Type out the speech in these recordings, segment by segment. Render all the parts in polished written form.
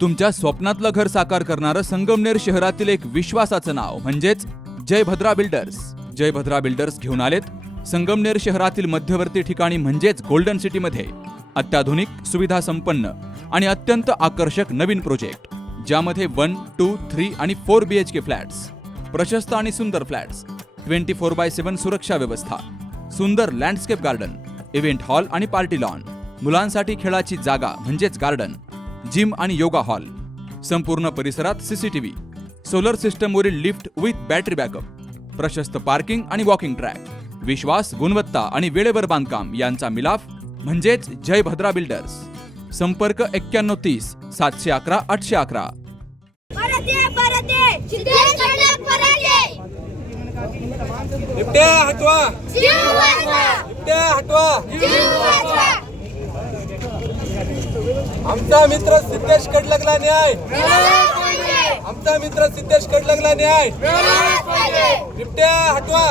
तुमच्या स्वप्नातलं घर साकार करणारं संगमनेर शहरातील एक विश्वासाचं नाव म्हणजेच जयभद्रा बिल्डर्स. जयभद्रा बिल्डर्स घेऊन आलेत संगमनेर शहरातील मध्यवर्ती ठिकाणी म्हणजेच गोल्डन सिटीमध्ये अत्याधुनिक सुविधा संपन्न आणि अत्यंत आकर्षक नवीन प्रोजेक्ट, ज्यामध्ये 1, 2, 3 आणि 4 BHK फ्लॅट्स, प्रशस्त आणि सुंदर फ्लॅट्स, 24/7 सुरक्षा व्यवस्था, सुंदर लँडस्केप गार्डन, इव्हेंट हॉल आणि पार्टी लॉन, मुलांसाठी खेळाची जागा म्हणजेच गार्डन, जिम आणि योगा हॉल, संपूर्ण परिसरात CCTV, सोलर सिस्टमवरील लिफ्ट विथ बॅटरी बॅकअप, प्रशस्त पार्किंग आणि वॉकिंग ट्रॅक, विश्वास, गुणवत्ता आणि वेळेवर बांधकाम यांचा मिलाफ म्हणजेच जयभद्रा बिल्डर्स. संपर्क 9130 711 811. बिबट्या हटवा, बिबट्या हटवा. आमचा मित्र सिद्धेश कडलगला न्याय, आमचा मित्र सिद्धेश कडलगला न्याय. बिबट्या हटवा.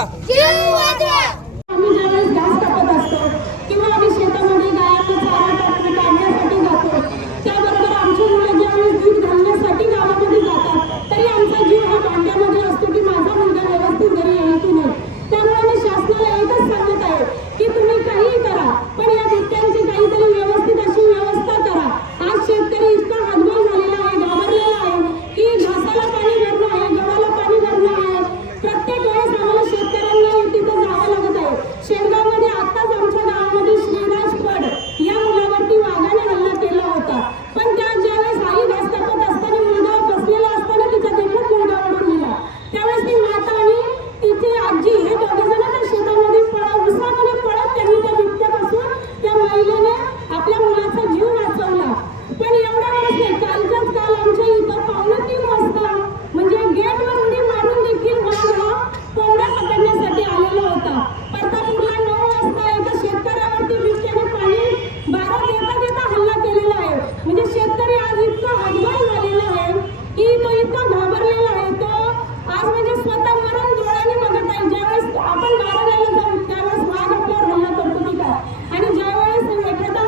आम्ही ज्यावेळेस घास कापत असतो किंवा आम्ही शेतामध्ये गायांना चारा काढण्यासाठी जातो, त्याबरोबर आमची मुलं ज्यावेळेस दूध घालण्यासाठी गावामध्ये जातात, तरी आमचा जीव हा भांड्यामध्ये असतो की माझा मुलगा व्यवस्थित घरी येईल की नाही. त्यामुळे मी शासनाला एकच सांगत आहे की तुम्ही काहीही करा, पण या बिबट्यांची काहीतरी व्यवस्थित अशी व्यवस्था करा. आज शेतकरी इतका हतबल झालेला आहे, घाबरलेला आहे की घासाला पाणी भरणं आहे, गव्हाला पाणी भरणं आहे. प्रत्येक वेळेस आम्हाला शेतकऱ्यांना तिथं जावं लागत आहे. शेडगावमध्ये आताच आमच्या गावामध्ये श्रीराज पड या मुलावरती वाघाने हल्ला केला होता, पण त्या ज्यावेळेस आई घास कापत असताना मुलगा बसलेला असताना तिचा देखत मुलगा ओढून नेला. त्यावेळेस ती माता आणि तिची आजी हे दोघे जण त्या शेतामध्ये उसामध्ये पळत त्यांनी त्या बिबट्यापासून त्या महिलेने आपल्या मुलाचा जीव वाचवला. पण एवढा वेळेस नाही, कालच्याच काल आमच्या इथं 2:45 वाजता म्हणजे गेटवर उडी मारून देखील वाघ कोंबड्या पकडण्यासाठी आलेला होता. प्रतापपूरला 9 वाजता एका शेतकऱ्यावरती बिबट्याने पाणी बारा देता हल्ला केलेला आहे. म्हणजे शेतकरी आज इतका हतबल झालेला आहे की तो इतका घाबरलेला आहे, तो आज म्हणजे स्वतः मरण डोळ्याने बघत आहे. ज्यावेळेस आपण बारा द्यायला जाऊ त्यावेळेस वाघ आपल्यावर हल्ला करतो की काय, आणि ज्यावेळेस एखादा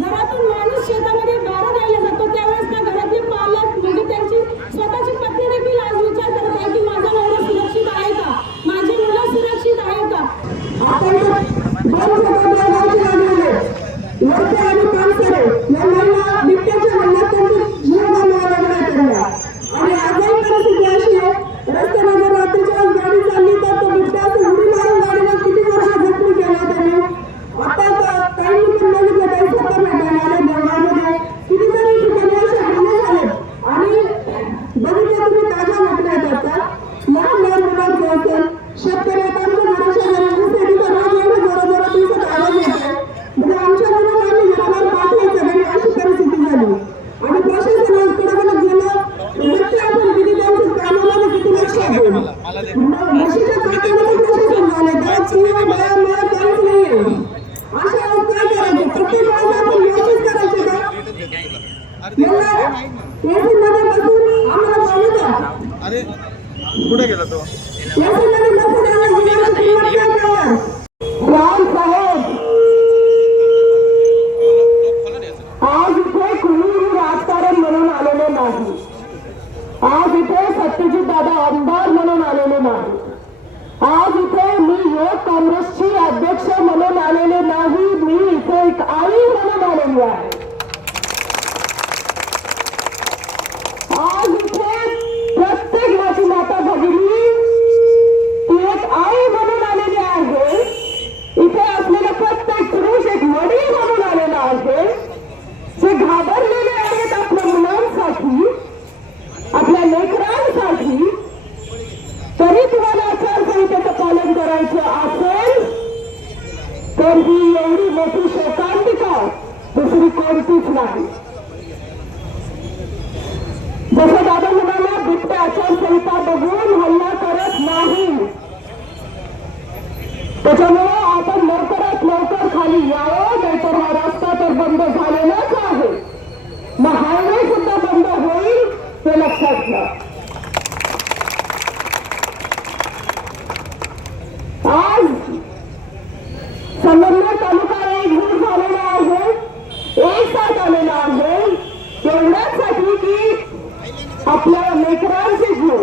घरातून माणूस शेतामध्ये बारा द्यायला जातो त्यावेळेस त्या घरातले पालक म्हणजे त्यांची स्वतःची पत्नी देखील आज विचार करत आहे की माझा नवरा सुरक्षित आहे का, माझी मुलं सुरक्षित आहे का. आपण लोक आणि पानसरे या महिला बिबट्याच्या हल्ल्यात त्यांची जीव गमवावा लागला. आणि आजही परिस्थिती अशी आहे, रस्त्याने जर रात्रीच्या वेळेस गाडी चालली तर तो बिबट्या असं उडी मारून गाडीला किती वर्ष जखमी केला त्यांनी. आता काही पण बघितलं काही सत्तर भेटायला देवळामध्ये कितीतरी ठिकाणी असे हल्ले झाले. आणि बघितलं तुम्ही ताज्या घटना त्याचा लहान लहान मुलांचे असेल, शेतकरी आता आमच्या घराच्या घरी ऊसाचा रोज एवढं जोराजोरात दिवसात आवाज येतो, म्हणजे आमच्या मुलांना आम्ही घराबाहेर पाठवायचं नाही अशी परिस्थिती झाली. आणि प्रशासनाकडे गेलं नक्की आपण किती त्यांच्या कामाला किती लक्ष देऊ. म्हशीच्या कामाला प्रशासन झालं तर चिया मला मला काहीच नाहीये. अशा वेळेस काय करायचं, प्रत्येक वेळेस आपण व्यवस्थित करायचे का. मध्ये बसून आम्हाला बोलू द्या. अरे कुठे गेला तो. मध्ये बसून आम्हाला किंमत काय कळणार. राम साहेब, आज इथे कुणीही राजकारण म्हणून आलेले नाही. आज इथे सत्यजित दादा आमदार म्हणून आलेले नाही. आज इथे मी युवक काँग्रेसची अध्यक्ष म्हणून आलेले नाही, मी इथे एक आई म्हणून आलेली आहे. आज इथे प्रत्येक माझी माता भगिनी ती एक आई म्हणून आलेली आहे. इथे असलेला प्रत्येक पुरुष एक वडील म्हणून आलेला आहे, जे घाबरलेले आहेत आपल्या मुलांसाठी, आपल्या लेकरांसाठी. तरी तुम्हाला आचारसंहितेचं पालन करायचं असेल तर ही एवढी मोठी शोकांतिका दुसरी कोणतीच नाही. जसं दादा म्हणाला, बिबट्या आचारसंहिता बघून हल्ला करत नाही. त्याच्यामुळे आपण लवकरात लवकर खाली यावं, नाहीतर हा रस्ता तर बंद झालेलाच आहे, मग हायवे सुद्धा बंद होईल हे लक्षात घ्या. आज संगमनेर तालुका एकजूट झालेला आहे, एक साथ आलेला आहे एवढ्यासाठी की लेकरांचे जीव,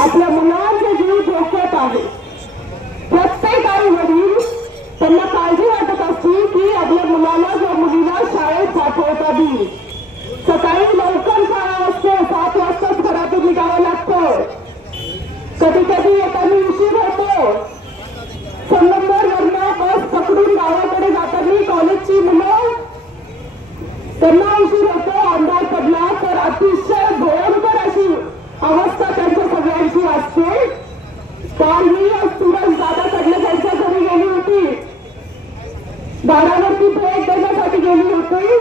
आपल्या मुलांचे जीव धोक्यात आहे. प्रत्येक आई वडील त्यांना काळजी वाटत असते की आपल्या मुलाला किंवा मुलीला शाळेत पाठवता येईल. सकाळी लवकर शाळा असते, 7 वाजताच घरातून निघावं लागतं. कधी कधी येताना उशीर होतो. संगमनेरवरनं बस पकडून गावाकडे जाताना कॉलेजची मुलं त्यांना उशीर होतो. अंधार पडला तर अतिशय भयंकर अशी अवस्था त्यांच्या सगळ्यांची असते. काल मी स्टुडंट दादाकडनं त्यांच्या घरी गेली होती, दारावरती भेट देण्यासाठी गेली होती.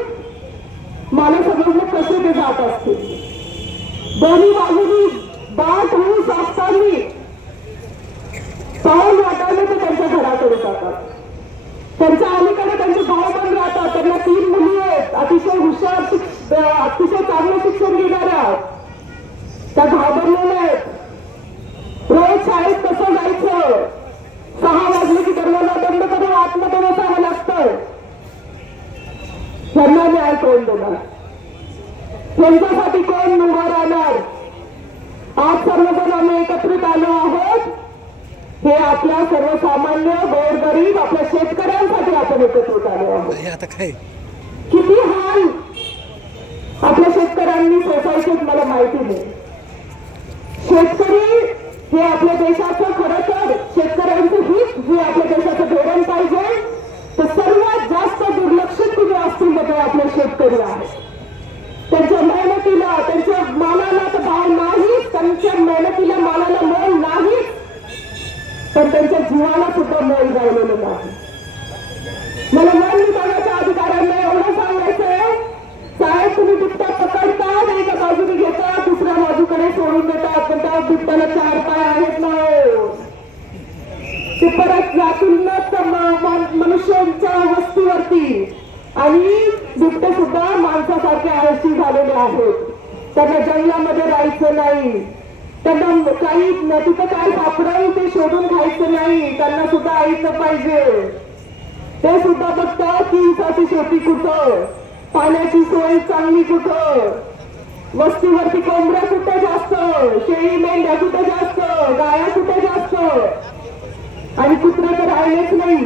मला समजलं कसे ते जात असतील. दोन्ही बाजूनी दाट ऊस असताना पाऊल वाटायला ते त्यांच्या घराकडे जातात. त्यांच्या अलीकडे त्यांचे भाऊ पण राहतात. त्यांना 3 मुली आहेत, अतिशय हुशार, अतिशय चांगलं शिक्षण घेणाऱ्या. त्या घाबरलेल्या आहेत. रोज शाळेत कसं जायचं, 6 वाजले की दरवाजा बंद करून आतमध्ये बसावं लागतं. त्यांना न्याय कोण देणार, त्यांच्यासाठी कोण उभा राहणार. आज सर्वजण आम्ही एकत्रित आलो आहोत. हे आपल्या सर्वसामान्य गोरगरीब आपल्या शेतकऱ्यांसाठी आपण एकत्रित आलो आहोत. आता काय किती हाल आपल्या शेतकऱ्यांनी सोसायटीत मला माहिती नाही. शेतकरी हे आपल्या देशाचं, खरं तर शेतकऱ्यांचं हित जे आपल्या देशाचं धोरण पाहिजे, तर सर्वात जास्त दुर्लक्षित कुठे असतील तर ते आपले शेतकरी आहेत. त्यांच्या मेहनतीला, त्यांच्या मालाला तर भाव नाही, त्यांच्या मेहनतीला मालाला मोल नाही, पण त्यांच्या जीवाला सुद्धा मोल राहिलेलं नाही. मला वन विभागाच्या अधिकाऱ्यांना एवढं सांगायचंय, साहेब तुम्ही बिबट्या पकडतात, एका बाजूने घेतात, दुसऱ्या बाजूकडे सोडून देतात, पण त्या बिबट्याला 4 पाय आहेत ना. ते परत जातील मनुष्यांच्या वस्तीवरती, आणि बिबटे सुद्धा माणसासारखे आळशी झालेले आहेत. त्यांना जंगलामध्ये राहायचं नाही, त्यांना काही तिथं काय सापडेल ते शोधून खायचं नाही, त्यांना सुद्धा आईचं पाहिजे. ते सुद्धा बघतात की ऊसाची शेती कुठं, पाण्याची सोय चांगली कुठं, वस्तीवरती कोंबड्या कुठे जास्त, शेळी मेंढ्या कुठे जास्त, गाया कुठे जास्त, आणि कुत्रे तर राहिलेच नाही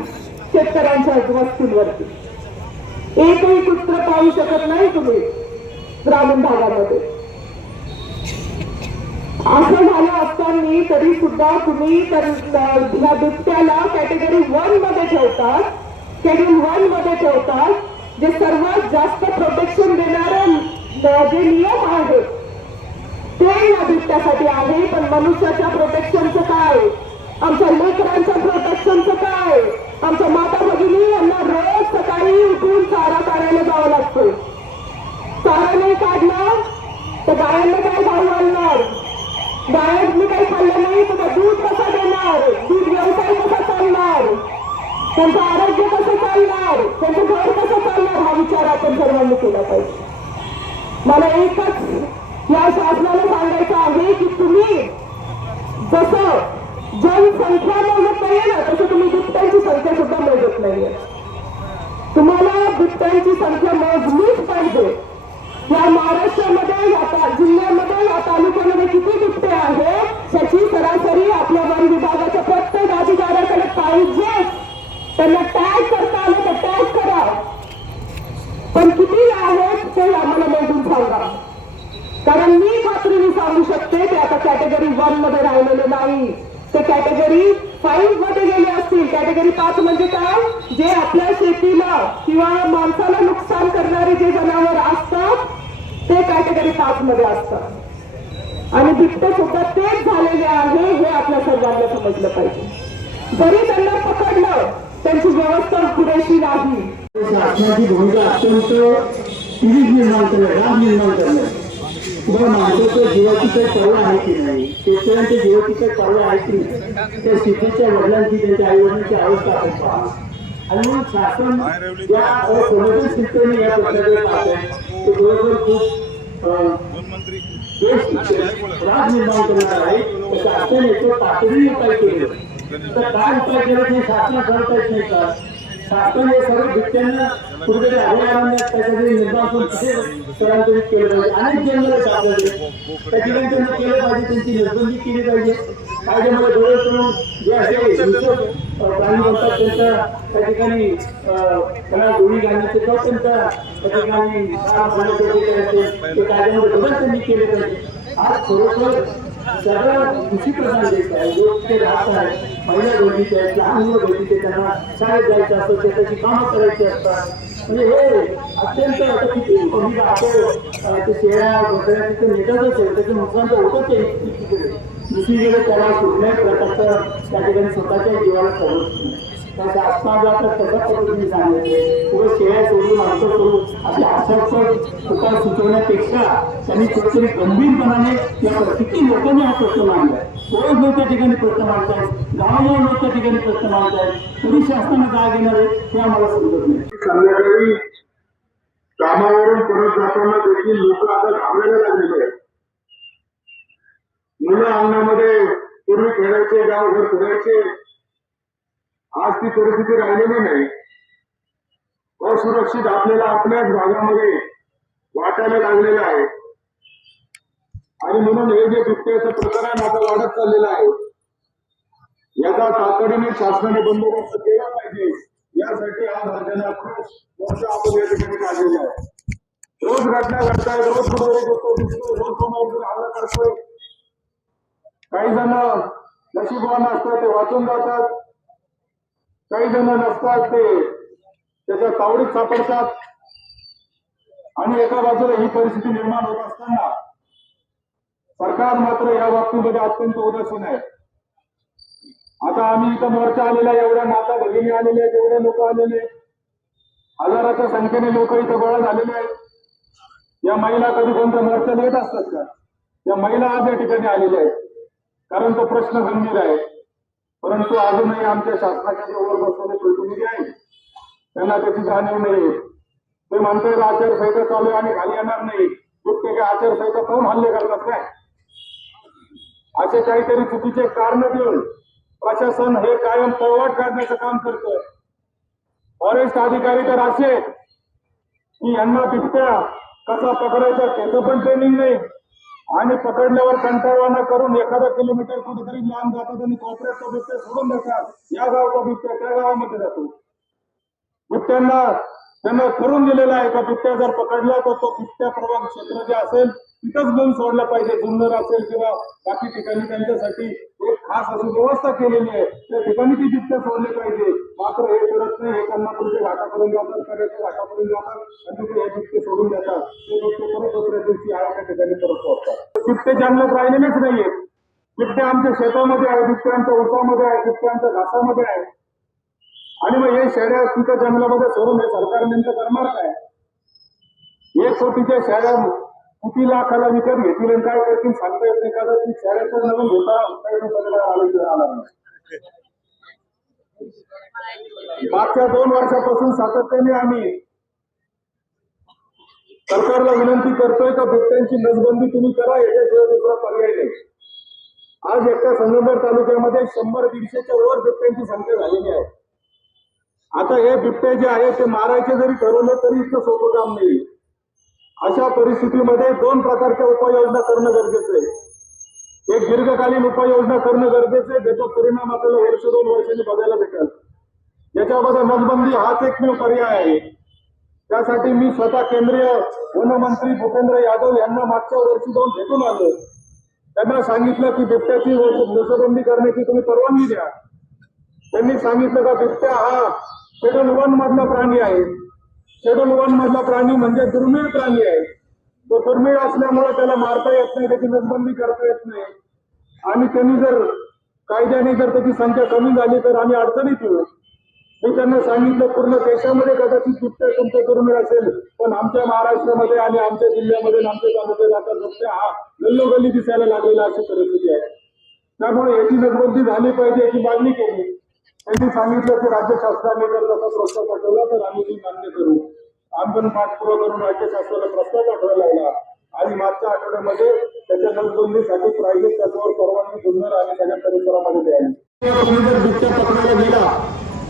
शेतकऱ्यांच्या वस्तीवरती. एकही कुत्र पाहू शकत नाही तुम्ही ग्रामीण भागामध्ये. असं झालं असताना तरी सुद्धा तुम्ही ह्या बिबट्याला कॅटेगरी 1 मध्ये ठेवतात, शेड्यूल 1 मध्ये ठेवतात. जे सर्वात जास्त प्रोटेक्शन देणारे जे नियम आहेत ते या बिबट्यासाठी आहे. पण मनुष्याच्या प्रोटेक्शनचं काय, आमच्या लेकरांच्या प्रोटेक्शनचं काय, आमच्या माता भगिनी यांना रोज सकाळी उठून चारा काढायला जावं लागतं. चारा नाही काढला तर गायांना काय भाव घालणार, गायांनी काही खाल्लं नाही तर दूध कसं देणार, दूध व्यवसाय कसा चालणार, त्यांचं आरोग्य कसं चालणार, त्यांचं घर कसं चालणार, हा विचार आपण सर्वांनी केला पाहिजे. मला एकच या शासनाला सांगायचं आहे की तुम्ही जसं जनसंख्या मोजत नाहीये ना, तसं तुम्ही बिबट्यांची संख्या सुद्धा मोजत नाहीये. तुम्हाला बिबट्यांची संख्या मोजलीच पाहिजे. या महाराष्ट्रामध्ये, या जिल्ह्यामध्ये, या तालुक्यामध्ये किती बिबटे आहेत त्याची सरासरी आपल्या वन विभागाच्या प्रत्येक अधिकाऱ्याकडे पाहिजे. त्यांना टॅग करता आलं तर टॅग करा, पण किती आहेत ते आम्हाला मोजून सांगा. कारण मी खात्रीने सांगू शकते ते आता कॅटेगरी 1 मध्ये राहिलेले नाही, ते कॅटेगरी 5 मध्ये गेले असतील. कॅटेगरी 5 म्हणजे काय, जे आपल्या शेतीला किंवा माणसाला नुकसान करणारे जे जनावर असतात ते कॅटेगरी 5 मध्ये असतात. आणि बिबटे सुद्धा तेच झालेले आहे हे आपल्या सर्वांना समजलं पाहिजे. जरी त्यांना पकडलं त्यांची व्यवस्था पुरेशी नाही. शासनाची भूमिका अत्यंत पीडित निर्माण करणं, राग निर्माण करणं. किंवा माणसाच्या जीवाची काही पर्वा आहे की नाही, शेतकऱ्यांच्या जीवाची काही पर्वा आहे की नाही, त्या शेतीच्या वडिलांची, त्यांच्या आई वडिलांची अवस्था आपण पहा. आणि मग शासन या असंवेदनशीलतेने या प्रकारे पाहतंय ते बरोबर खूप राग निर्माण करणार आहे. शासन याच्यावर तातडीने उपाय केले तर काय उपाय केले ते शासन करता येत नाही का. शासन हे सर्व बिबट्यांना कुठेतरी अभयारण्यात त्याच्यातरी निर्माण करून तिथे स्थलांतरित केलं पाहिजे. अनेक जंगल सापडले त्या ठिकाणी त्यांनी केलं पाहिजे, त्यांची निर्बंधी केली पाहिजे. कायद्यामध्ये डोळे करून जे असे प्राणी बनतात त्यांच्या त्या ठिकाणी त्यांना गोळी घालण्याचे किंवा त्यांच्या त्या ठिकाणी ते कायद्यामध्ये बदल त्यांनी केले पाहिजे. आज खरोखर सगळं कृषी प्रधान देश आहे. लोक ते राहत आहेत, महिला गरजेचे आहेत, लहान मुलं गरजेचे, त्यांना शाळेत जायचं असतं, त्याची कामं करायची असतात. म्हणजे हे अत्यंत आता किती कमी राहतो ते शेळ्या बकऱ्या तिथे नेटातच आहे, त्याचं नुकसान तर होतच आहे तिकडे. दुसरीकडे त्याला कुठल्याही प्रकारचं त्या ठिकाणी स्वतःच्या जीवाला सर्वच नाही. त्याचा असताना तर तशा पद्धतीने सांगितले पुढे शेळ्या सोडून माणसं करून असे अशाच उपाय सुचवण्यापेक्षा त्यांनी कुठेतरी गंभीरपणाने किती लोकांनी हा प्रश्न मांडलाय. रोज लोक त्या ठिकाणी प्रश्न मांडतायत, गावागाव लोक त्या ठिकाणी प्रश्न मांडतायत. तरी शासनाने काय घेणार आहे हे आम्हाला समजत नाही. संध्याकाळी कामावरून परत जाताना देखील लोक आता घाबरायला लागलेले आहेत. मुलं अंगणामध्ये पूर्वी खेळायचे, गावभर फिरायचे, आज ती परिस्थिती राहिलेली नाही. असुरक्षित आपल्याला आपल्याच भागामध्ये वाटायला लागलेलं आहे. आणि म्हणून हे जे बिबट्याचं प्रकरण आता वाढत चाललेलं आहे, याचा तातडीने शासनाने बंदोबस्त केला पाहिजे. यासाठी आज राज्याला मोर्चा आपण या ठिकाणी काढलेला आहे. रोज घटना घडतायत, रोज कुठे रोज कोणावर हल्ला करतोय. काही जण नशीबवान असतात ते वाचून जातात, काही जण नसतात ते त्याच्या तावडीत सापडतात. आणि एका बाजूला ही परिस्थिती निर्माण होत असताना सरकार मात्र या बाबतीमध्ये अत्यंत उदासीन आहे. आता आम्ही इथं मोर्चा आलेला, एवढ्या माता भगिनी आलेल्या आहेत, एवढे लोक आलेले, हजाराच्या संख्येने लोक इथं गोळा झालेले आहेत. या महिला कधी कोणत्या मोर्चाला येत असतात का? या महिला आज या ठिकाणी आलेल्या आहेत कारण तो प्रश्न गंभीर आहे. परंतु अजूनही आमच्या शासनाच्या जे वर बसलेले प्रतिनिधी आहेत त्यांना त्याची जाणीव नाही. ते म्हणतात आचारसंहिता चालू आहे आणि खाली येणार नाही. बिबटे काय आचारसंहिता पाहून हल्ले करतात काय? असे काहीतरी चुकीचे कारण देऊन प्रशासन हे कायम पळवाट काढण्याचं काम करतं. फॉरेस्ट अधिकारी तर असे की यांना बिबट्या कसा पकडायचा त्याचं पण ट्रेनिंग नाही. आणि पकडल्यावर कंटाळवाना करून एखादा किलोमीटर कुठेतरी लांब जातात आणि कॉर्पोरेट तो बिबट्या सोडून देतात. या गावचा बिबट्या त्या गावामध्ये जातो. बिबट्यांना त्यांना करून दिलेला आहे का बिबट्या जर पकडला तर तो बिबट्या प्रभाग क्षेत्र जे असेल तिथंच घेऊन सोडलं पाहिजे. जुन्नर असेल किंवा बाकी ठिकाणी त्यांच्यासाठी एक खास अशी व्यवस्था केलेली आहे, त्या ठिकाणी ती बिबट्या सोडली पाहिजे. मात्र हे करत नाही. हे त्यांना पुढे घाटापर्यंत जातात, करायचे घाटापर्यंत जातात आणि तिथे हे बिबटे सोडून देतात. ते बिबटे परत दुसऱ्या दिवशी आहे त्या ठिकाणी परत पोहोचतात. बिबटे जंगलात राहिलेलेच नाहीये. बिबटे आमच्या शेतामध्ये आहे, बिबटे आमच्या उसामध्ये आहे, बिबटे आमच्या घासामध्ये आहे. आणि मग हे शेळ्या तिथं जंगलामध्ये सोडून हे सरकार नेमकं करणार काय? 1 कोटीच्या शेळ्या किती लाखाला विकत घेतील आणि काय करतील सांगता येत नाही. कदाचित शेळ्याचं नवीन घेता काही आला नाही. मागच्या 2 वर्षापासून सातत्याने आम्ही सरकारला विनंती करतोय का बिबट्यांची नसबंदी तुम्ही करा, याच्याशिवाय दुसरा पर्याय नाही. आज एकट्या संगमनेर तालुक्यामध्ये 100-150च्या वर बिबट्यांची संख्या झालेली आहे. आता हे बिबटे जे आहे ते मारायचे जरी ठरवलं तरी इतकं सोपं काम नाही. अशा परिस्थितीमध्ये 2 प्रकारच्या उपाययोजना करणं गरजेचं आहे. एक दीर्घकालीन उपाययोजना करणं गरजेचं आहे, ज्याचा परिणाम आपल्याला 1-2 वर्षांनी बघायला भेटेल. याच्यामध्ये नसबंदी हाच एकमेव पर्याय आहे. त्यासाठी मी स्वतः केंद्रीय वनमंत्री भूपेंद्र यादव यांना मागच्या वर्षी जाऊन भेटून आलो. त्यांना सांगितलं की बिबट्याची नसबंदी करण्याची तुम्ही परवानगी द्या. त्यांनी सांगितलं का बिबट्या हा शेड्यूल 1 मधला प्राणी आहे. शेड्यूल 1 मधला प्राणी म्हणजे दुर्मिळ प्राणी आहे. तो दुर्मिळ असल्यामुळे त्याला मारता येत नाही, त्याची नसबंदी करता येत नाही. आणि त्यांनी जर कायद्याने जर त्याची संख्या कमी झाली तर आम्ही अडचणीत येऊ. मी त्यांना सांगितलं पूर्ण देशामध्ये कदाचित बिबट्या तुमचं दुर्मिळ असेल, पण आमच्या महाराष्ट्रामध्ये आणि आमच्या जिल्ह्यामध्ये आणि आमच्या तालुक्यात आता बिबट्या हा गल्लोगल्ली दिसायला लागलेला अशी परिस्थिती आहे. त्यामुळे याची नसबंदी झाली पाहिजे याची मागणी केली. त्यांनी सांगितलं की राज्य शासनाने जर तसा प्रस्ताव पाठवला तर आम्ही ती मान्य करू. आम्ही पण पाठपुरावा करून राज्य शासनाला प्रस्ताव पाठवायला लागला आणि मागच्या आठवड्यामध्ये त्याच्या नसबंदीसाठी प्रायव्हेट तत्वावर परवानगी जुन्नर आणि सगळ्या परिसरामध्ये द्यावी. तुम्ही जर बिबट्या पकडायला गेला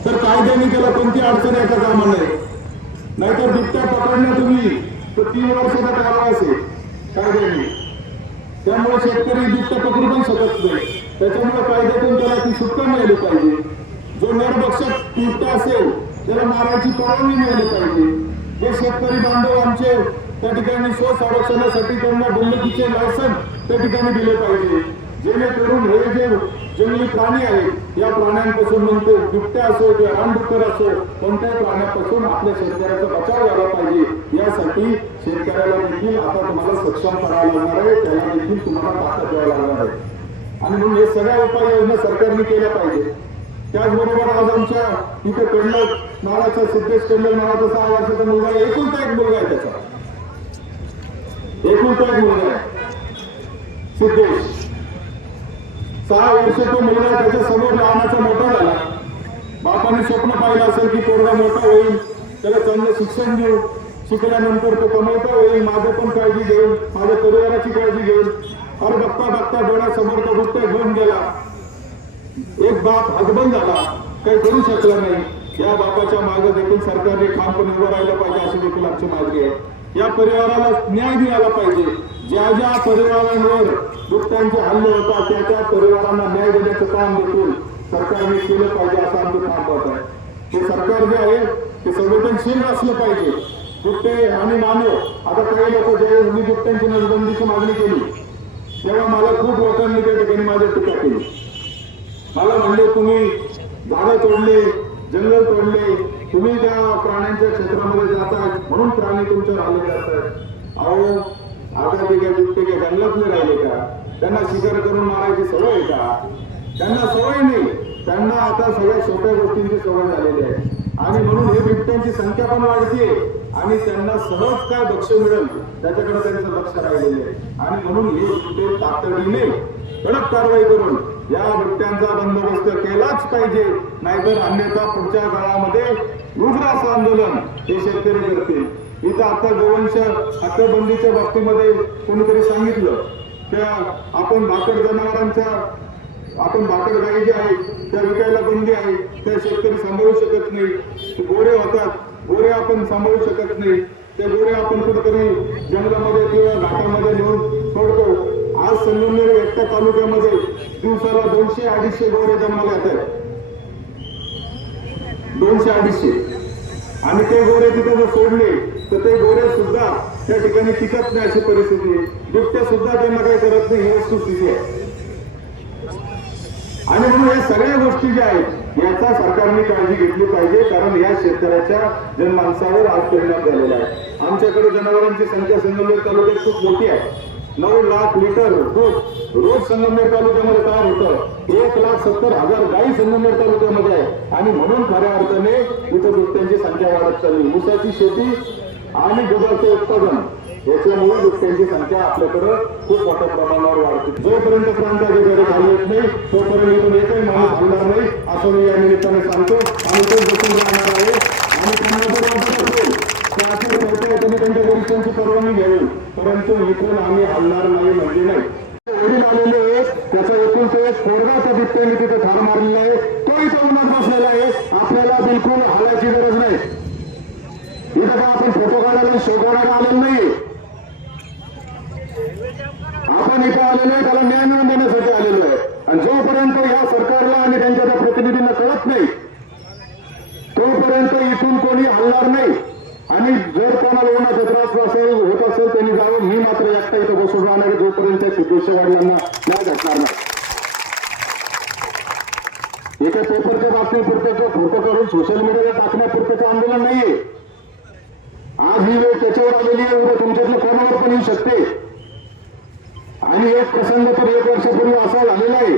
तर कायद्याने त्याला कोणती अडचण येता कामा नये. नाहीतर बिबट्या पकडला तुम्ही तर 3 वर्षाचा कारावास आहे कायद्याने. त्यामुळे शेतकरी बिबट्या पकडू पण शकत नाही. त्याच्यामुळे कायद्यातून त्याला ती सुटका मिळाली पाहिजे. जो नरभक्षक बिबट्या असेल त्याला मारायची परवानगी मिळाली पाहिजे. जे शेतकरी बांधव आमचे त्या ठिकाणी स्वसंरक्षणासाठी त्यांना बंदुकीचे लायसन त्या ठिकाणी दिले पाहिजे. जेणेकरून हे जे जंगली प्राणी आहेत या प्राण्यांपासून म्हणतो बिबट्या असो किंवा रानडुक्कर असो कोणत्याही प्राण्यापासून आपल्या शेतकऱ्याचा बचाव झाला पाहिजे. यासाठी शेतकऱ्याला देखील आता तुम्हाला सक्षम करावं लागणार आहे. त्याला देखील तुम्हाला ताकद द्यावं लागणार आहे. आणि म्हणून हे सगळ्या उपाययोजना सरकारने केल्या पाहिजे. त्याचबरोबर आज आमच्या इथे कडलक नावाचा सिद्धेश कडलक नावाचा 6 वर्षाचा मुलगा आहे. एकुलता एक मुलगा आहे त्याचा. एकुलता एक मुलगा आहे सिद्धेश. 6 वर्ष तो मुलगा त्याच्या समोर लहानाचा मोठा झाला. बापाने स्वप्न पाहिलं असेल की पोरगा मोठा होईल, त्याला चांगलं शिक्षण देऊ, शिकल्यानंतर तो कमवता होईल, माझं पण काळजी घेईल, माझ्या परिवाराची काळजी घेईल. अरे बघता बघता डोळ्यासमोर तो बिबट्या घेऊन गेला. एक बाप हतबल झाला, काही करू शकला नाही. या बापाच्या मागे देखील सरकारने ठामपणे उभं राहिलं पाहिजे अशी देखील आमची मागणी आहे. या परिवाराला न्याय मिळाला पाहिजे. ज्या ज्या परिवारांवर बिबट्यांचे हल्ले होतात त्या त्या परिवारांना न्याय देण्याचं काम देखील सरकारने केलं पाहिजे असं आमचं ठाम मत आहे. हे सरकार जे आहे ते संवेदनशील असलं पाहिजे. बिबटे आणि मानव आता काही लोक ज्यावेळेस मी बिबट्यांची नसबंदीची मागणी केली तेव्हा मला खूप लोकांनी त्या ठिकाणी माझी टीका केली. मला म्हणले तुम्ही झाडं तोडले, जंगल तोडले, तुम्ही त्या प्राण्यांच्या क्षेत्रामध्ये जाता म्हणून प्राणी तुमच्यावर हल्ले करतात. अहो आता ते काय बिबटे काय जंगलातले राहिले का? त्यांना शिकार करून मारायची सवय आहे का? त्यांना सवय नाही. त्यांना आता सगळ्या सोप्या गोष्टींची सवय झालेली आहे. आणि म्हणून हे बिबट्यांची संख्या पण वाढते आणि त्यांना सहज काय बक्ष मिळेल त्याच्याकडे त्यांचं लक्ष राहिलेलं आहे. आणि म्हणून हे बिबटे तातडीने कडक कारवाई करून या बिबट्यांचा बंदोबस्त केलाच पाहिजे. नाहीतर अन्यथा पुढच्या काळामध्ये उग्र असं आंदोलन हे शेतकरी करतील. इथं आता गोवंश हक्कबंदीच्या बाबतीमध्ये कोणीतरी सांगितलं त्या आपण भाकड जनावरांच्या आपण भाकड गाई ज्या आहेत त्या विकायला बंदी आहे. त्या शेतकरी सांभाळू शकत नाही. गोरे होतात, गोरे आपण सांभाळू शकत नाही. ते गोरे आपण कुठेतरी जंगलामध्ये किंवा घाटामध्ये नेऊन सोडतो. आज संगमनेर एकट्या तालुक्यामध्ये दिवसाला 200-250 गोरे जन्माला येतात. 200-250 आणि ते गोरे तिथे जर सोडले तर ते गोरे सुद्धा त्या ठिकाणी टिकत नाही अशी परिस्थिती आहे. बिबट्या सुद्धा त्यांना काही करत नाही ही वस्तुस्थिती आहे. आणि म्हणून या सगळ्या गोष्टी ज्या आहेत याचा सरकारने काळजी घेतली पाहिजे. कारण या शेतकऱ्याच्या जनमानसावर आज परिणाम झालेला आहे. आमच्याकडे जनावरांची संख्या संगमनेर तालुक्यात खूप मोठी आहे. 9 लाख लिटर दूध रोज संगमनेर तालुक्यामध्ये तयार होतं. 1,70,000 गाई संगमनेर तालुक्यामध्ये आहे. आणि म्हणून खऱ्या अर्थाने इथं बिबट्यांची संख्या वाढत चालली. ऊसाची शेती आणि दुधाचे उत्पादन याच्यामुळे बिबट्यांची संख्या आपल्याकडं खूप मोठ्या प्रमाणावर वाढते. जोपर्यंत प्रांताधिकारी खाली येत नाही तोपर्यंत इथून एकही माणूस हलणार नाही असं मी या निमित्ताने सांगतो. आणि तो बसून राहणार आहे. आणि त्यांना जर वाटत असेल तर असे होते तुम्ही त्यांच्या वरिष्ठांची परवानगी घ्यावी, परंतु इथून आम्ही हलणार नाही म्हणजे नाही. वडील आलेले आहेत त्याचा एकूण तो एक पोरगा त्या बिबट्याने तिथे ठार मारलेला आहे. तो इथे उन्हात बसलेला आहे. आपल्याला बिलकुल हलायची गरज नाही. इथं काय आपण फोटो काढायला शो काढायला आलेलो नाही. आपण इथं आलेलो आहे त्याला न्याय मिळवून देण्यासाठी आलेलो आहे. आणि जोपर्यंत या सरकारला आणि त्यांच्या त्या प्रतिनिधींना कळत नाही तोपर्यंत इथून कोणी हलणार नाही. आणि जर कोणाला उन्हाचा त्रास असेल होत असेल त्यांनी जाऊन मी मात्र एकटा इथं बसून राहणार जोपर्यंत सिद्धेश वडिलांना न्याय भेटणार नाही. एका पेपरच्या बातमीपुरतं फोटो करून सोशल मीडियाला टाकण्यापुरतं आंदोलन नाहीये. आज ही वेळ त्याच्यावर आलेली आहे. उद्या तुमच्यातलं कोणावर पण येऊ शकते. आणि एक प्रसंग तर 1 वर्षापूर्वी असा झालेला आहे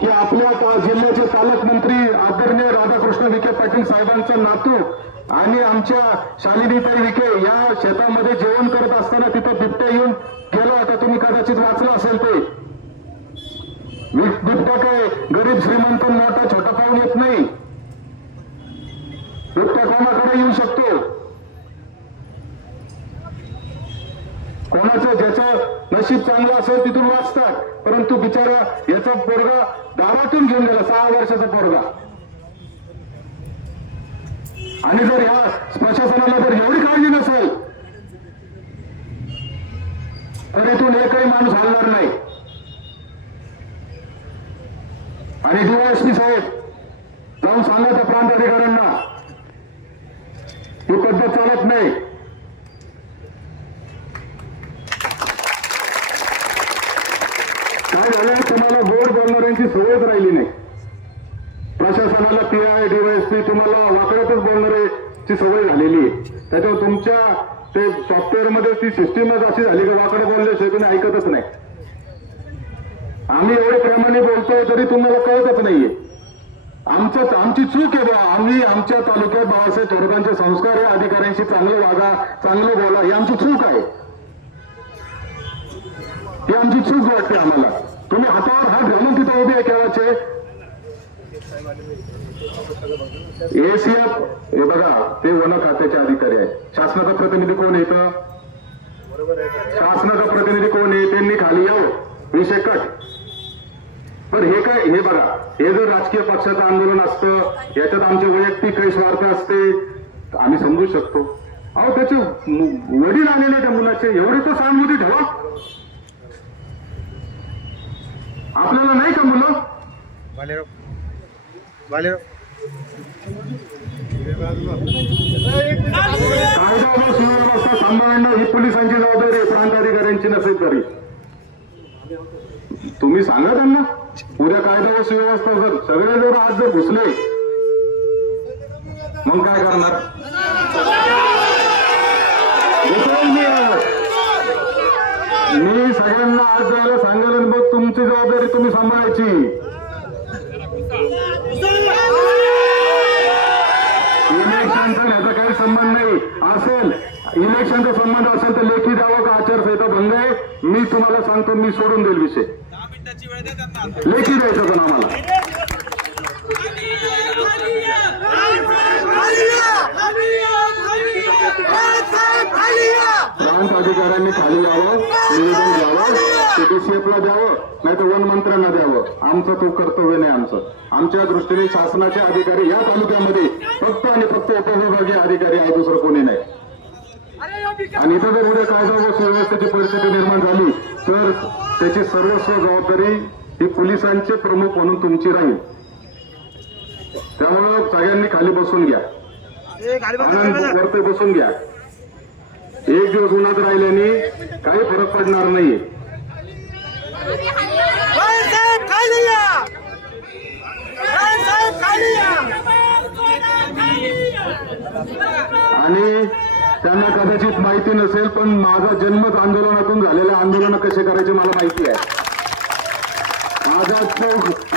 की आपल्या जिल्ह्याचे पालकमंत्री आदरणीय राधाकृष्ण विखे पाटील साहेबांचा नातू आणि आमच्या शालिनीताई विखे या शेतामध्ये जेवण करत असताना तिथं बिबट्या येऊन गेला होता. तुम्ही कदाचित वाचलं असेल ते. बिबट्या काय गरीब श्रीमंत मोठा छोटा पाहून येत नाही. बिबट्या कोणाकडे येऊ शकतो. कोणाचं ज्याचं नशीब चांगलं असेल तिथून वाचतात. परंतु बिचारा याचा पोरगा दारातून घेऊन गेला 6 वर्षाचा पोरगा. आणि जर ह्या प्रशासनाला जर एवढी काळजी नसेल तर इथून एकही माणूस हलणार नाही. आणि डीवायएसपी साहेब जाऊन सांगा त्या प्रांत अधिकाऱ्यांना ही पद्धत चालत नाही. काय झालं, तुम्हाला गोड बोलणाऱ्यांची सवयच राहिली नाही. प्रशासनाला पीआय डीवायएसपी तुम्हाला वाकडतच बोलणाऱ्याची सवय झालेली आहे. त्याच्यावर तुमच्या ते सॉफ्टवेअर मध्ये ती सिस्टीमच अशी झाली की वाकडं बोलल्याशिवाय तुम्ही ऐकतच नाही. आम्ही एवढे प्रेमाने बोलतोय तरी तुम्हाला कळतच नाहीये. आमची चूक आहे बा. आम्ही आमच्या तालुक्यात बाळासाहेब थोरातांचे संस्कार आहे, अधिकाऱ्यांशी चांगलं वागा, चांगलं बोला, ही आमची चूक आहे. ही आमची चूक वाटते आम्हाला. तुम्ही हातावर हात घालून तिथे उभे आहे केव्हाचे. एसीएफ हे बघा, ते वन खात्याचे अधिकारी आहेत. शासनाचा प्रतिनिधी कोण येतं? शासनाचा प्रतिनिधी कोण आहे? त्यांनी खाली यावं, विषय कट. पण हे काय, हे बघा, हे जर राजकीय पक्षाचं आंदोलन असतं, याच्यात आमचे वैयक्तिक काही स्वार्थ असते, आम्ही समजू शकतो. अहो, त्याचे वडील आलेले त्या मुलाचे, एवढी तर सहानुभूती ठेवा. आपल्याला नाही का मुलं? कायदा व सुव्यवस्था सांभाळणं ही पोलिसांची जबाबदारी आहे, प्रांत अधिकाऱ्यांची नसेल तरी. तुम्ही सांगा त्यांना, उद्या कायदा व सुव्यवस्था जर सगळे जर आज जर घुसले मग काय करणार? मी सगळ्यांना आज जायला सांगेल, मग तुमची जबाबदारी तुम्ही सांभाळायची. इलेक्शनचा याचा काही संबंध नाही. असेल इलेक्शनचा संबंध असेल तर लेखी द्यावं का आचारसंहिता भंग आहे, मी तुम्हाला सांगतो, मी सोडून देईल विषय. लेखी द्यायचं पण आम्हाला. प्रांत अधिकाऱ्यांनी खाली यावं, निवेदन द्यावं, सीडीसीएफला द्यावं, नाही तर वन मंत्र्यांना द्यावं. आमचं तो कर्तव्य नाही. आमच्या दृष्टीने शासनाचे अधिकारी या तालुक्यामध्ये फक्त आणि फक्त उपविभागीय अधिकारी आहे, दुसरं कोणी नाही. आणि इथं जर उद्या कायदा व सुव्यवस्थेची परिस्थिती निर्माण झाली तर त्याची सर्वस्व जबाबदारी ही पोलिसांचे प्रमुख म्हणून तुमची राहील. त्यामुळं सगळ्यांनी खाली बसून घ्या, आनंद वरती बसून घ्या. एक दिवस उन्हात राहिल्याने काही फरक पडणार नाहीये. आणि त्यांना कदाचित माहिती नसेल, पण माझा जन्मच आंदोलनातून झालेल्या आंदोलन कसे करायचे मला माहिती आहे.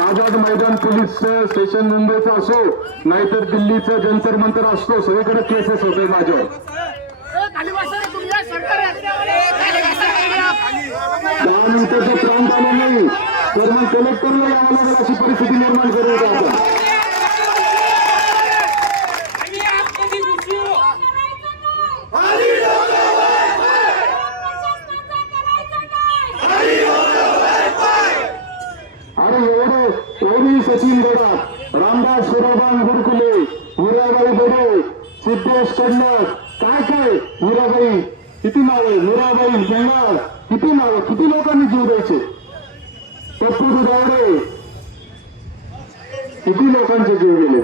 आझाद मैदान पोलीस स्टेशन मुंबईचं असो, नाहीतर दिल्लीचं जंतर मंतर असतो, सगळीकडे केसेस होते माझ्यावर. दहा मिनिटाचा प्रांत आला नाही तर मग कलेक्टरला यावं लागेल, अशी परिस्थिती निर्माण करू नका आपण. सचिन गडाख, रामदास सुराबान गुरकुले, मीराबाई बडे, सिद्धेश कडनर, काय मीराबाई, किती नाव आहे, मीराबाई जंगार, किती नाव, किती लोकांनी जीव द्यायचे. पप्पू दुधावडे, किती लोकांचे जीव गेले.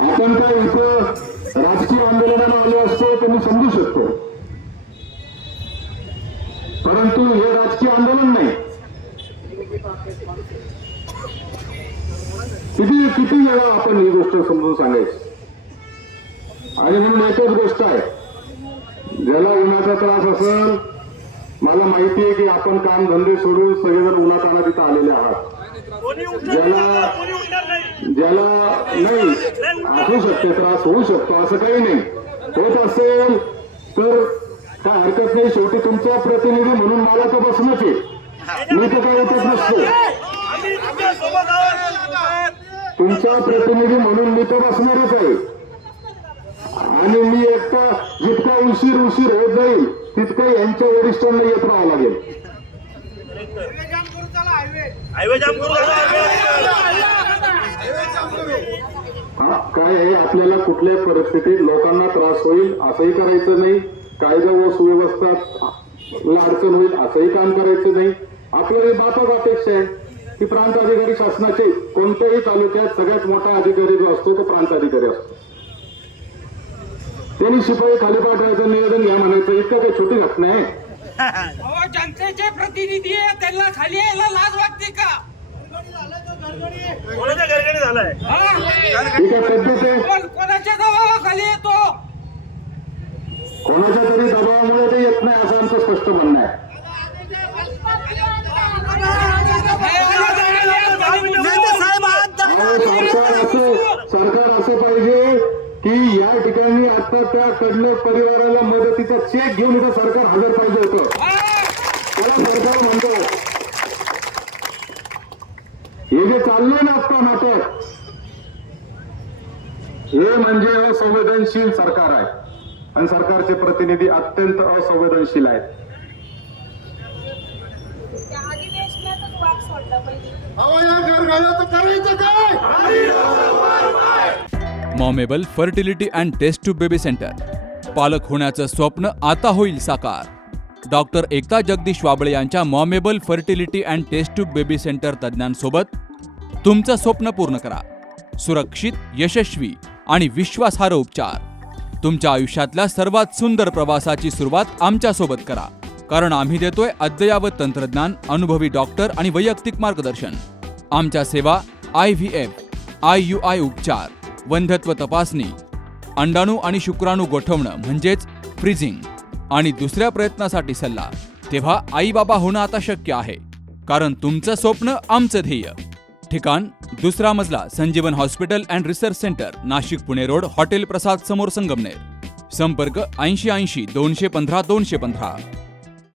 आपण काय इथं राजकीय आंदोलनाला आलो असतो तर मी समजू शकतो, परंतु हे राजकीय आंदोलन नाही. किती वेळा आपण ही गोष्ट समजून सांगायची. आणि म्हणून एकच गोष्ट आहे, ज्याला उन्हाचा त्रास असेल, मला माहिती आहे की आपण काम धंदे सोडून सगळेजण उन्हाताना तिथं आलेले आहात. ज्याला नाही असू शकते, त्रास होऊ शकतो, असं काही नाही. होत असेल तर काय हरकत नाही. शेवटी तुमचा प्रतिनिधी म्हणून मला तर बसणंच आहे. मी तर काय उठत नसतो. तुमचा प्रतिनिधी म्हणून मी तर बसणारच आहे. आणि मी एकटा जितका उशीर होत जाईल तितकं यांच्या वरिष्ठांना येत राहावं लागेल. हा काय आहे, आपल्याला कुठल्याही परिस्थितीत लोकांना त्रास होईल असंही करायचं नाही, कायदा व सुव्यवस्था अडचण होईल असंही काम करायचं नाही. आपल्याला बापाच अपेक्षा आहे की प्रांत अधिकारी शासनाचे कोणत्याही तालुक्यात सगळ्यात मोठा अधिकारी जो असतो तो प्रांत अधिकारी असतो. त्यांनी शिपाई खाली पाठवायचं, निवेदन घ्या म्हणायचं, इतकं काही छोटी घटना आहे. जनतेचे प्रतिनिधी आहे, त्यांना खाली यायला लाज वाटते का? कोणाच्या घरगडी झालाय? ठीक आहे, पद्धत आहे. कोणाच्या दबावाखाली येतो? कोणाच्या तरी दबावामुळे ते येत नाही असं आमचं स्पष्ट म्हणणं आहे. सरकार असं पाहिजे की या ठिकाणी आता त्या कडलक परिवाराला मदतीचा चेक घेऊन इथं सरकार हजर पाहिजे होतं. त्याला सरकार म्हणतात हे जे चाललंय ना आता नाटक, हे म्हणजे असंवेदनशील सरकार आहे आणि सरकारचे प्रतिनिधी अत्यंत असंवेदनशील आहेत. Momable fertility and test tube baby centre. पालक होण्याचं स्वप्न आता होईल साकार. डॉक्टर एकता जगदीश वाबळे यांच्या Momable fertility and test tube baby centre तज्ज्ञांसोबत तुमचं स्वप्न पूर्ण करा. सुरक्षित, यशस्वी आणि विश्वासार्ह उपचार. तुमच्या आयुष्यातल्या सर्वात सुंदर प्रवासाची सुरुवात आमच्यासोबत करा, कारण आम्ही देतोय अद्ययावत तंत्रज्ञान, अनुभवी डॉक्टर आणि वैयक्तिक मार्गदर्शन. आमच्या सेवा IVF, IUI उपचार, वंध्यत्व तपासणी, अंडाणू आणि शुक्राणू गोठवणं म्हणजेच फ्रीजिंग आणि दुसऱ्या प्रयत्नासाठी सल्ला. तेव्हा आई बाबा होणं आता शक्य आहे, कारण तुमचं स्वप्न आमचं ध्येय. ठिकाण 2रा मजला, Sanjeevan hospital and research centre, Nashik Pune road, hotel Prasad समोर, संगमनेर. संपर्क 8080 215 215.